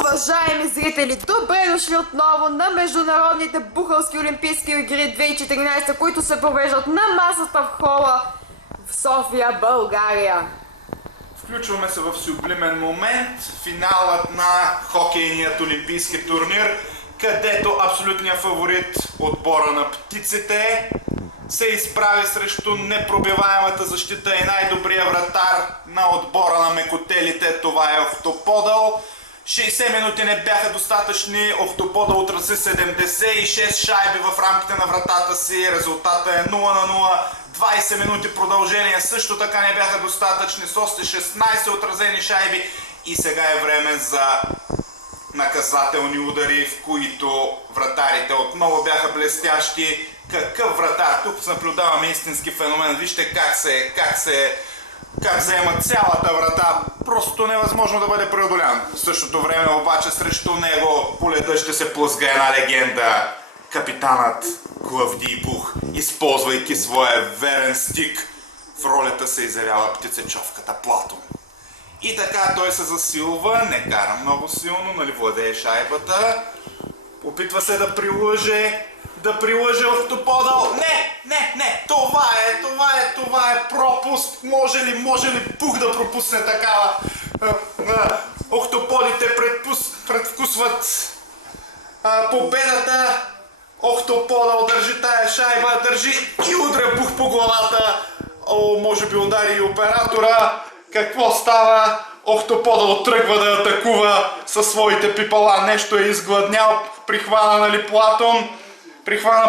Уважаеми зрители, добре дошли отново на Международните бухалски олимпийски игри 2014, които се провеждат на масата в хола в София, България. Включваме се в сюблимен момент, финалът на хокейният олимпийски турнир, където абсолютният фаворит, отбора на птиците, се изправи срещу непробиваемата защита и най-добрия вратар на отбора на мекотелите. Това е Охтоподъл. 60 минути не бяха достатъчни. Охтоподъл отрази 76 шайби в рамките на вратата си. Резултата е 0-0. 20 минути продължение също така не бяха достатъчни, с още 16 отразени шайби. И сега е време за наказателни удари, в които вратарите отново бяха блестящи. Какъв вратар? Тук наблюдаваме истински феномен. Вижте как заема цялата врата. Просто невъзможно да бъде преодолян. В същото време обаче срещу него по леда ще се плъзга една легенда. Капитанът Клавдий Бух, използвайки своя верен стик, в ролята се изявява птицечовката Платон. И така той се засилва, не кара много силно, нали, владее шайбата. Опитва се да прилъже Охтоподъл. Не, това е пропуск. Може ли Бух да пропусне такава? Охтоподите предвкусват победата. Охтоподъл държи тая шайба, държи и удря Бух по главата. Може би удари и оператора. Какво става? Охтоподъл тръгва да атакува със своите пипала. Нещо е изгладнял. Прихвана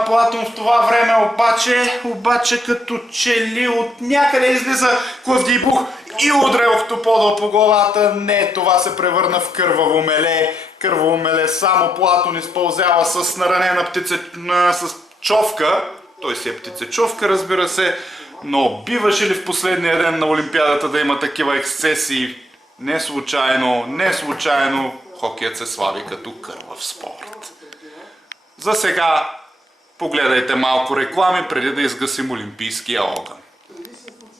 Платон в това време, обаче като че ли от някъде излиза Клавдий Бух и удря Охтоподъл по главата. Не, това се превърна в кърваво меле. Само Платон изпълзява с наранена с човка. Той си е птицечовка, разбира се, но биваше ли в последния ден на Олимпиадата да има такива ексцесии? Не случайно хокеят се слави като кървав спорт. За сега погледайте малко реклами преди да изгасим олимпийския огън.